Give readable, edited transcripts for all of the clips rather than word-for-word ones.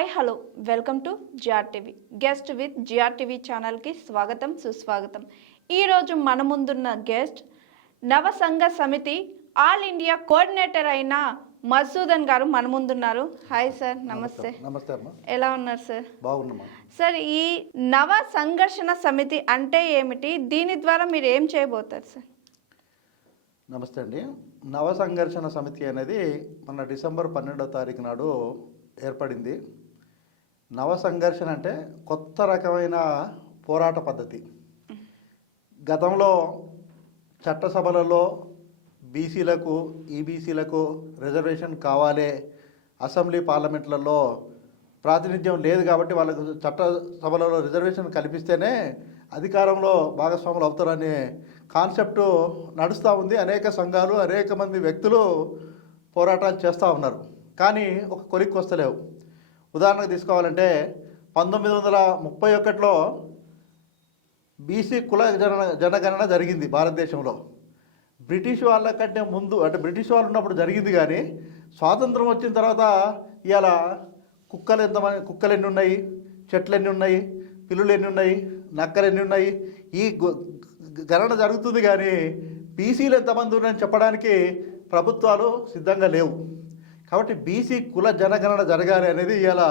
Hi hello welcome to GRTV guest with GRTV ఛానల్కి స్వాగతం సుస్వాగతం. ఈరోజు మన ముందున్న గెస్ట్ నవసంఘ సమితి ఆల్ ఇండియా కోఆర్డినేటర్ అయిన మధుసూదన్ గారు మన ముందున్నారు. హాయ్ సార్, నమస్తే. నమస్తే అమ్మా. ఎలా ఉన్నారు సార్? బాగున్నామా సార్, ఈ నవ సంఘర్షణ సమితి అంటే ఏమిటి, దీని ద్వారా మీరు ఏం చేయబోతారు సార్? నమస్తే అండి. నవ సంఘర్షణ సమితి అనేది మన డిసెంబర్ 12వ తారీఖు నాడు ఏర్పడింది. నవ సంఘర్షణ అంటే కొత్త రకమైన పోరాట పద్ధతి. గతంలో చట్టసభలలో బీసీలకు ఈబీసీలకు రిజర్వేషన్ కావాలి, అసెంబ్లీ పార్లమెంట్లలో ప్రాతినిధ్యం లేదు కాబట్టి వాళ్ళకు చట్టసభలలో రిజర్వేషన్ కల్పిస్తేనే అధికారంలో భాగస్వాములు అవుతారనే కాన్సెప్టు నడుస్తూ ఉంది. అనేక సంఘాలు, అనేక మంది వ్యక్తులు పోరాటాలు చేస్తూ ఉన్నారు. కానీ ఒక కొలిక్కి వస్తలేవు. ఉదాహరణకు తీసుకోవాలంటే 1931లో బీసీ కుల జనగణన జరిగింది భారతదేశంలో. బ్రిటిష్ వాళ్ళ కంటే ముందు, అంటే బ్రిటిష్ వాళ్ళు ఉన్నప్పుడు జరిగింది. కానీ స్వాతంత్రం వచ్చిన తర్వాత ఇవాళ కుక్కలు ఎన్ని ఉన్నాయి, చెట్లు ఎన్ని ఉన్నాయి, పిల్లులు ఎన్ని ఉన్నాయి, నక్కలు ఎన్ని ఉన్నాయి, ఈ గణన జరుగుతుంది. కానీ బీసీలు ఎంతమంది ఉన్నాయని చెప్పడానికి ప్రభుత్వాలు సిద్ధంగా లేవు. కాబట్టి బీసీ కుల జనగణన జరగాలి అనేది ఇవాళ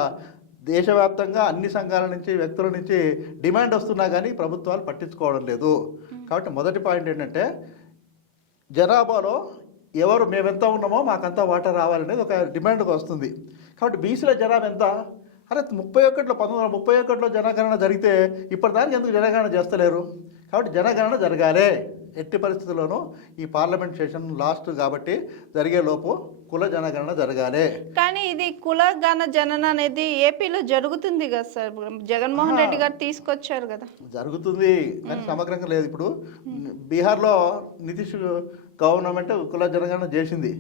దేశవ్యాప్తంగా అన్ని సంఘాల నుంచి, వ్యక్తుల నుంచి డిమాండ్ వస్తున్నా కానీ ప్రభుత్వాలు పట్టించుకోవడం లేదు. కాబట్టి మొదటి పాయింట్ ఏంటంటే, జనాభాలో ఎవరు మేమెంత ఉన్నామో మాకంతా వాటర్ రావాలనేది ఒక డిమాండ్గా వస్తుంది. కాబట్టి బీసీల జనాభా ఎంత? అరే 1931లో జనగణన జరిగితే ఇప్పటిదానికి ఎందుకు జనగణన చేస్తలేరు? కాబట్టి జనగణన జరగాలి. ఎట్టి పరిస్థితుల్లోనూ ఈ పార్లమెంట్ సెషన్ లాస్ట్ కాబట్టి జరిగే లోపు కుల జనగణన జరగాలి. కానీ ఇది కుల జనన అనేది ఏపీలో జరుగుతుంది కదా సార్, జగన్మోహన్ రెడ్డి గారు తీసుకొచ్చారు కదా. జరుగుతుంది కానీ సమగ్రంగా లేదు. ఇప్పుడు బీహార్లో నితీష్ గవర్నమెంట్ కుల జనగణన చేసింది.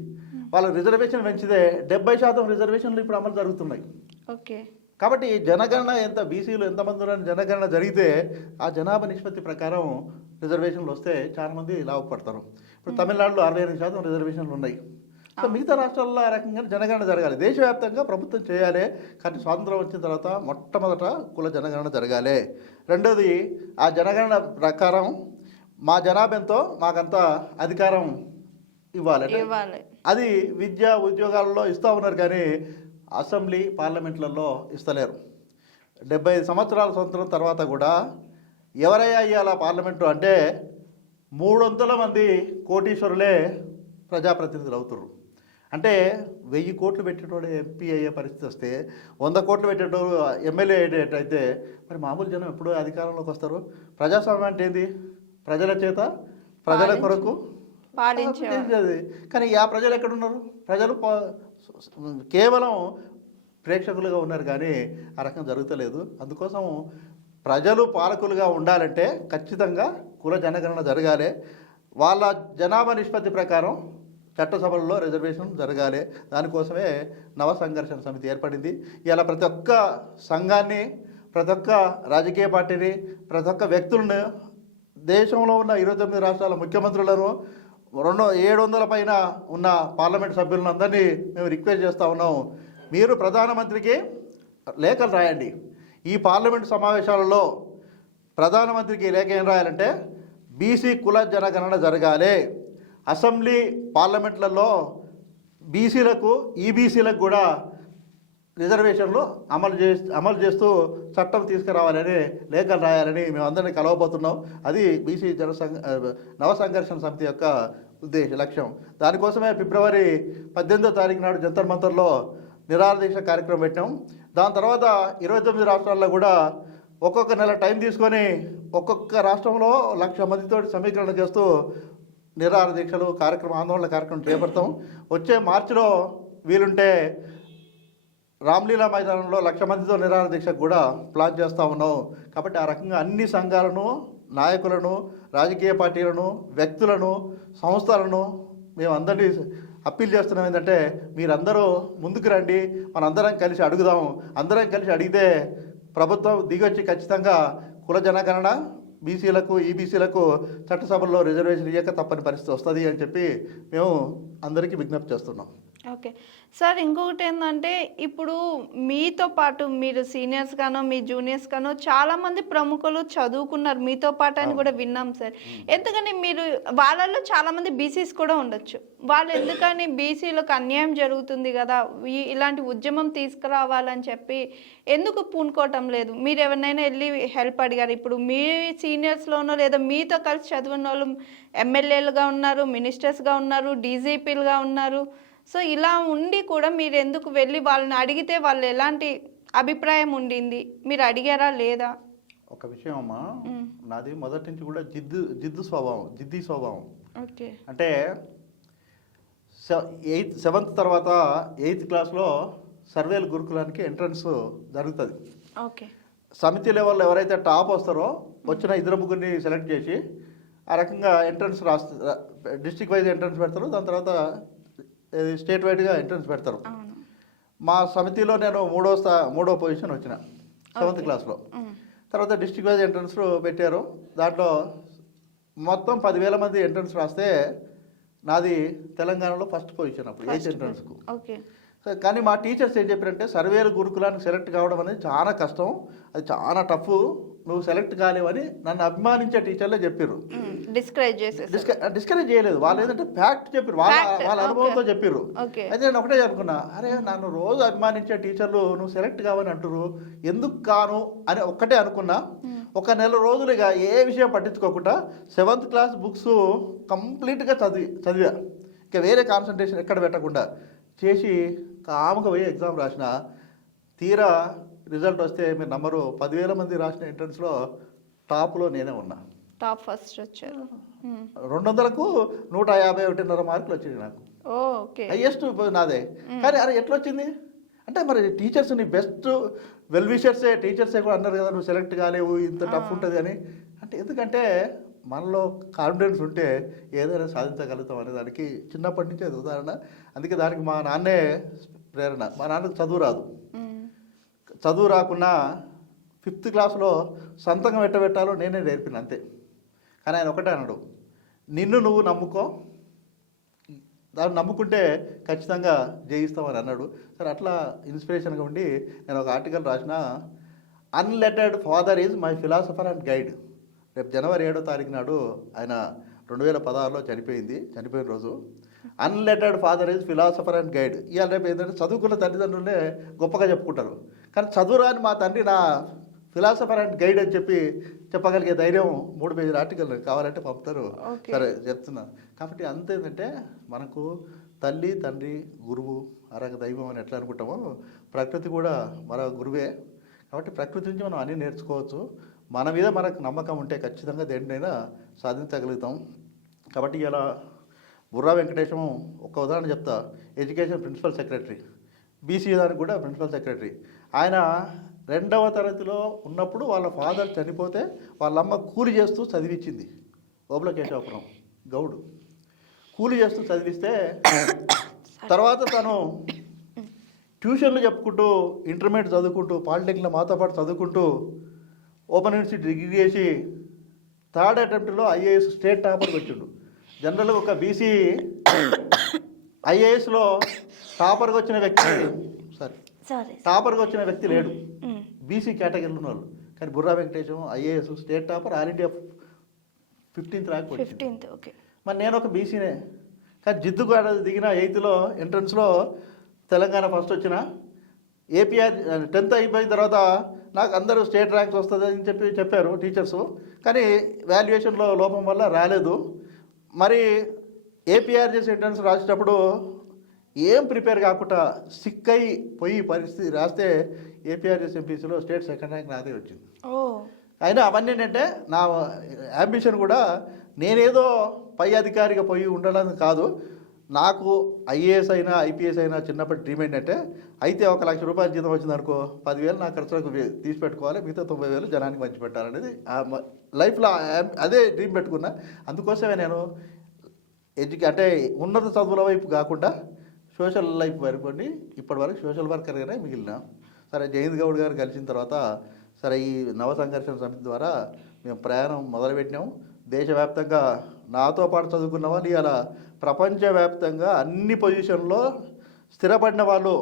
వాళ్ళ రిజర్వేషన్ పెంచితే 70% రిజర్వేషన్లు ఇప్పుడు అమలు జరుగుతున్నాయి. ఓకే. కాబట్టి జనగణన ఎంత, బీసీలు ఎంతమంది ఉన్న జనగణన జరిగితే ఆ జనాభా నిష్పత్తి ప్రకారం రిజర్వేషన్లు వస్తే చాలామంది లాభపడతారు. ఇప్పుడు తమిళనాడులో 68% రిజర్వేషన్లు ఉన్నాయి. సో మిగతా రాష్ట్రాల్లో ఆ రకంగా జనగణన జరగాలి. దేశవ్యాప్తంగా ప్రభుత్వం చేయాలి. కానీ స్వాతంత్రం వచ్చిన తర్వాత మొట్టమొదట కుల జనగణన జరగాలి. రెండోది, ఆ జనగణన ప్రకారం మా జనాభా ఎంతో మాకంత అధికారం ఇవ్వాలి. అది విద్య ఉద్యోగాలలో ఇస్తూ ఉన్నారు కానీ అసెంబ్లీ పార్లమెంట్లలో ఇస్తలేరు. 75 సంవత్సరాల స్వతంత్రం తర్వాత కూడా ఎవరయ్యా ఇవాళ పార్లమెంటు అంటే 300 మంది కోటీశ్వరులే ప్రజాప్రతినిధులు అవుతున్నారు. అంటే 1000 కోట్లు పెట్టేటోడు ఎంపీ అయ్యే పరిస్థితి వస్తే 100 కోట్లు పెట్టేటోడు ఎమ్మెల్యే అయ్యేటైతే మరి మామూలు జనం ఎప్పుడు అధికారంలోకి వస్తారు? ప్రజాస్వామ్యం అంటే ఏంది? ప్రజల చేత ప్రజల కొరకు పాలించేది. కానీ ఆ ప్రజలు ఎక్కడున్నారు? ప్రజలు కేవలం ప్రేక్షకులుగా ఉన్నారు కానీ ఆ రకం జరుగుతలేదు. అందుకోసం ప్రజలు పాలకులుగా ఉండాలంటే ఖచ్చితంగా కుల జనగణన జరగాలి. వాళ్ళ జనాభా నిష్పత్తి ప్రకారం చట్టసభల్లో రిజర్వేషన్ జరగాలి. దానికోసమే నవ సంఘర్షణ సమితి ఏర్పడింది. ఇలా ప్రతి ఒక్క సంఘాన్ని, ప్రతి ఒక్క రాజకీయ పార్టీని, ప్రతి ఒక్క వ్యక్తులను, దేశంలో ఉన్న 29 రాష్ట్రాల ముఖ్యమంత్రులను, 700 పైన ఉన్న పార్లమెంట్ సభ్యులను అందరినీ మేము రిక్వెస్ట్ చేస్తూ ఉన్నాం. మీరు ప్రధానమంత్రికి లేఖలు రాయండి. ఈ పార్లమెంట్ సమావేశాలలో ప్రధానమంత్రికి లేఖ ఏం రాయాలంటే, బీసీ కుల జనగణన జరగాలి. అసెంబ్లీ పార్లమెంట్లలో బీసీలకు ఈబీసీలకు కూడా రిజర్వేషన్లు అమలు చేస్తూ చట్టం తీసుకురావాలని లేఖలు రాయాలని మేము అందరినీ కలవబోతున్నాం. అది బీసీ నవ సంఘర్షణ సమితి యొక్క లక్ష్యం. దానికోసమే ఫిబ్రవరి 18వ తారీఖు నాడు జంతర్ మంతర్లో నిరాహారదీక్ష కార్యక్రమం పెట్టాం. దాని తర్వాత 29 రాష్ట్రాల్లో కూడా ఒక్కొక్క నెల టైం తీసుకొని ఒక్కొక్క రాష్ట్రంలో 1,00,000 మందితో సమీకరణ చేస్తూ నిరాహారదీక్షలు ఆందోళన కార్యక్రమం చేపడతాం. వచ్చే మార్చిలో వీలుంటే రామ్లీలా మైదానంలో 1,00,000 మందితో నిరాహార దీక్షకు కూడా ప్లాన్ చేస్తూ ఉన్నాం. కాబట్టి ఆ రకంగా అన్ని సంఘాలను, నాయకులను, రాజకీయ పార్టీలను, వ్యక్తులను, సంస్థలను మేము అందరినీ అప్పీల్ చేస్తున్నాం. ఏంటంటే మీరందరూ ముందుకు రండి, మనందరం కలిసి అడుగుదాం. అందరం కలిసి అడిగితే ప్రభుత్వం దిగొచ్చి ఖచ్చితంగా కుల జనగణన, బీసీలకు ఈబీసీలకు చట్టసభల్లో రిజర్వేషన్ ఇయ్యక తప్పని పరిస్థితి వస్తుంది అని చెప్పి మేము అందరికీ విజ్ఞప్తి చేస్తున్నాం. ఓకే. సార్ ఇంకొకటి ఏందంటే, ఇప్పుడు మీతో పాటు మీరు సీనియర్స్ గానో, మీ జూనియర్స్ గానో చాలామంది ప్రముఖులు చదువుకున్నారు. మీతో పాటు అని కూడా విన్నాం సార్. ఎందుకని మీరు వాళ్ళలో చాలామంది బీసీస్ కూడా ఉండొచ్చు. వాళ్ళు ఎందుకని బీసీలకు అన్యాయం జరుగుతుంది గదా! ఇలాంటి ఉద్యమం తీసుకురావాలని చెప్పి ఎందుకు పూనుకోవటం లేదు? మీరు ఎవరినైనా ఎళ్లి హెల్ప్ అడిగారా? ఇప్పుడు మీ సీనియర్స్‌లోనో లేదా మీతో కలిసి చదివినోళ్ళు ఎమ్మెల్యేలుగా ఉన్నారు, మినిస్టర్స్‌గా ఉన్నారు, డీజీపీలుగా ఉన్నారు. సో, ఇలా ఉండి కూడా మీరెందుకు వెళ్ళి వాళ్ళని అడిగితే వాళ్ళు ఎలాంటి అభిప్రాయం ఉండింది? మీరు అడిగారా లేదా? ఒక విషయం అమ్మా, హ్మ్. నాది మొదటి నుంచి కూడా జిద్దు స్వభావం, జిద్ది స్వభావం. ఓకే. అంటే 7th తర్వాత 8th క్లాస్లో సర్వేల గురుకులానికి ఎంట్రన్స్ జరుగుతుంది. ఓకే. సమితి లెవెల్లో ఎవరైతే టాప్ వస్తారో వచ్చిన ఇద్దరు ముగ్గురిని సెలెక్ట్ చేసి ఆ రకంగా ఎంట్రన్స్ డిస్ట్రిక్ట్ వైజ్ ఎంట్రన్స్ పెడతారు. దాని తర్వాత స్టేట్ వైడ్గా ఎంట్రన్స్ పెడతారు. అవును. మా సమితిలో నేను మూడో పొజిషన్ వచ్చిన 7th క్లాస్లో. హ్మ్. తర్వాత డిస్ట్రిక్ట్ వైజ్ ఎంట్రన్స్ పెట్టారు. దాంట్లో మొత్తం 10,000 మంది ఎంట్రన్స్ రాస్తే నాది తెలంగాణలో ఫస్ట్ పొజిషన్ అప్పుడు 8th ఎంట్రన్స్కు. ఓకే. కానీ మా టీచర్స్ ఏం చెప్పారంటే సర్వేల గురుకులానికి సెలెక్ట్ కావడం అనేది చాలా కష్టం, అది చాలా టఫ్, నువ్వు సెలెక్ట్ కాలేవని నన్ను అభిమానించే టీచర్లే చెప్పారు. డిస్కరేజ్ చేసేసారు. డిస్కరేజ్ చేయలేదు, వాళ్ళు ఏంటంటే ఫ్యాక్ట్ చెప్పారు, వాళ్ళ అనుభవంతో చెప్పారు. ఓకే. అయితే నేను ఒకటే అనుకున్నా, అరే నన్ను రోజు అభిమానించే టీచర్లు నువ్వు సెలెక్ట్ కావని అంటారు, ఎందుకు కాను అని ఒక్కటే అనుకున్నా. ఒక నెల రోజులు ఇక ఏ విషయం పట్టించుకోకుండా 7th క్లాస్ బుక్స్ కంప్లీట్గా చదివా. ఇక వేరే కాన్సన్ట్రేషన్ ఎక్కడ పెట్టకుండా చేసి కాముగా పోయి ఎగ్జామ్ రాసిన. తీరా రిజల్ట్ వస్తే మీరు నమ్మరు, 10,000 మంది రాసిన ఎంట్రన్స్లో టాప్లో నేనే ఉన్నా. టాప్ ఫస్ట్ వచ్చారు. 200కు 151.5 మార్కులు వచ్చింది నాకు. ఓకే. హైయెస్ట్ నాదే. కానీ అరే ఎట్లా వచ్చింది అంటే మరి టీచర్స్ నీ బెస్ట్ వెల్ విషర్సే టీచర్సే కూడా అన్నారు కదా, నువ్వు సెలెక్ట్ కాలేవు, ఇంత టఫ్ ఉంటుంది అని. అంటే ఎందుకంటే మనలో కాన్ఫిడెన్స్ ఉంటే ఏదైనా సాధించగలుగుతాం అనే దానికి చిన్నప్పటి నుంచి అది ఉదాహరణ. అందుకే దానికి మా నాన్నే ప్రేరణ. మా నాన్నకు చదువు రాదు, చదువు రాకున్నా 5th క్లాస్లో సంతకం పెట్టాలో నేనే నేర్పిన అంతే. కానీ ఆయన ఒకటే అన్నాడు, నిన్ను నువ్వు నమ్ముకో, దాన్ని నమ్ముకుంటే ఖచ్చితంగా జయిస్తామని అన్నాడు. సరే అట్లా ఇన్స్పిరేషన్గా ఉండి నేను ఒక ఆర్టికల్ రాసిన, unlettered father is my philosopher and guide. రేపు జనవరి 7వ తారీఖు నాడు ఆయన 2016లో చనిపోయిన రోజు. Unlettered father is philosopher and guide. ఇవాళ రేపు ఏంటంటే చదువుకున్న తల్లిదండ్రులే గొప్పగా చెప్పుకుంటారు, కానీ చదువురాని మా తండ్రి నా ఫిలాసఫర్ అండ్ గైడ్ అని చెప్పగలిగే ధైర్యం 3 పేజీల ఆర్టికల్ కావాలంటే పంపుతారు. సరే చెప్తున్నా. కాబట్టి అంతేంటంటే మనకు తల్లి తండ్రి గురువు అరగ దైవం అని ఎట్లా అనుకుంటామో ప్రకృతి కూడా మన గురువే. కాబట్టి ప్రకృతి నుంచి మనం అన్నీ నేర్చుకోవచ్చు. మన మీద మనకు నమ్మకం ఉంటే ఖచ్చితంగా దేనినైనా సాధించగలుగుతాం. కాబట్టి ఇలా బుర్రా వెంకటేశం ఒక ఉదాహరణ చెప్తా. ఎడ్యుకేషన్ ప్రిన్సిపల్ సెక్రటరీ, బీసీ దానికి కూడా ప్రిన్సిపల్ సెక్రటరీ. ఆయన 2వ తరగతిలో ఉన్నప్పుడు వాళ్ళ ఫాదర్ చనిపోతే వాళ్ళమ్మ కూలి చేస్తూ చదివించింది. ఓబుల కేశవపురం గౌడు కూలి చేస్తూ చదివిస్తే తర్వాత తను ట్యూషన్లు చెప్పుకుంటూ ఇంటర్మీడియట్ చదువుకుంటూ పాలిటెక్నిక్లో మాతో పాటు చదువుకుంటూ ఓపెన్ యూనివర్సిటీ డిగ్రీ చేసి 3rd అటెంప్ట్లో ఐఏఎస్ స్టేట్ టాపర్కి వచ్చిండు. జనరల్గా ఒక బీసీ ఐఏఎస్లో టాపర్కి వచ్చిన వ్యక్తి లేడు, బీసీ కేటగిరీలో ఉన్నారు. కానీ Burra Venkatesham IAS state topper, all India 15th rank వచ్చింది. మరి నేను ఒక బీసీనే, కానీ జిద్దుకు దిగిన 8th ఎంట్రన్స్లో తెలంగాణ ఫస్ట్ వచ్చిన. ఏపీఆర్ 10th అయిపోయిన తర్వాత నాకు అందరూ స్టేట్ ర్యాంక్స్ వస్తుంది అని చెప్పారు టీచర్సు, కానీ వాల్యుయేషన్లో లోపం వల్ల రాలేదు. మరి ఏపీఆర్జెస్ ఎంట్రన్స్ రాసేటప్పుడు ఏం ప్రిపేర్ కాకుండా సిక్ పోయి పరిస్థితి రాస్తే ఏపీఆర్జెస్ ఎంపీసీలో స్టేట్ 2nd ర్యాంక్ నాదే వచ్చింది. అయినా అవన్నీ ఏంటంటే నా యాంబిషన్ కూడా నేనేదో పై అధికారిగా పోయి ఉండడానికి కాదు. నాకు ఐఏఎస్ అయినా ఐపీఎస్ అయినా చిన్నప్పటి డ్రీమ్ ఏంటంటే, అయితే 1 లక్ష రూపాయల జీతం వచ్చిందనుకో 10,000 నా ఖర్చులకు తీసి పెట్టుకోవాలి, మిగతా 90,000 జనానికి పంచి పెట్టాలనేది లైఫ్లో అదే డ్రీమ్ పెట్టుకున్నా. అందుకోసమే నేను అంటే ఉన్నత చదువుల వైపు కాకుండా సోషల్ లైఫ్ వరకు ఇప్పటి వరకు సోషల్ వర్కర్గానే మిగిలిన. సరే జయంత్ గౌడ్ గారు కలిసిన తర్వాత సరే ఈ నవ సంఘర్షణ సమితి ద్వారా మేము ప్రయాణం మొదలుపెట్టినాము. దేశవ్యాప్తంగా నాతో పాటు చదువుకున్న వాళ్ళు ఇలా ప్రపంచవ్యాప్తంగా అన్ని పొజిషన్లో స్థిరపడిన వాళ్ళు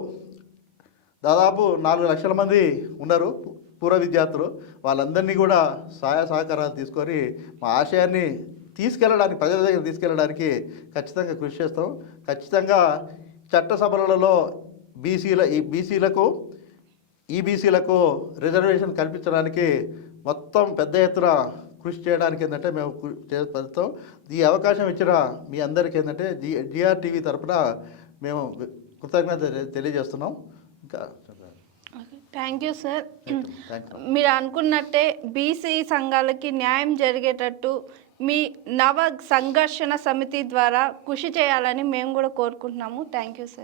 దాదాపు 4 లక్షల మంది ఉన్నారు పూర్వ విద్యార్థులు. వాళ్ళందరినీ కూడా సహాయ సహకారాలు తీసుకొని మా ఆశయాన్ని తీసుకెళ్ళడానికి, ప్రజల దగ్గర తీసుకెళ్ళడానికి ఖచ్చితంగా కృషి చేస్తాం. ఖచ్చితంగా చట్టసభలలో బీసీలకు ఈబీసీలకు రిజర్వేషన్ కల్పించడానికి మొత్తం పెద్ద ఎత్తున కృషి చేయడానికి ఏంటంటే మేము చేస్తాం. ఈ అవకాశం ఇచ్చిన మీ అందరికీ ఏంటంటే జిఆర్టీవీ తరఫున మేము కృతజ్ఞత తెలియజేస్తున్నాం. ఇంకా thank you sir. Thank you. మీరు అనుకున్నట్టే బీసీ సంఘాలకి న్యాయం జరిగేటట్టు మీ నవ సంఘర్షణ సమితి ద్వారా కృషి చేయాలని మేము కూడా కోరుకుంటున్నాము. Thank you sir.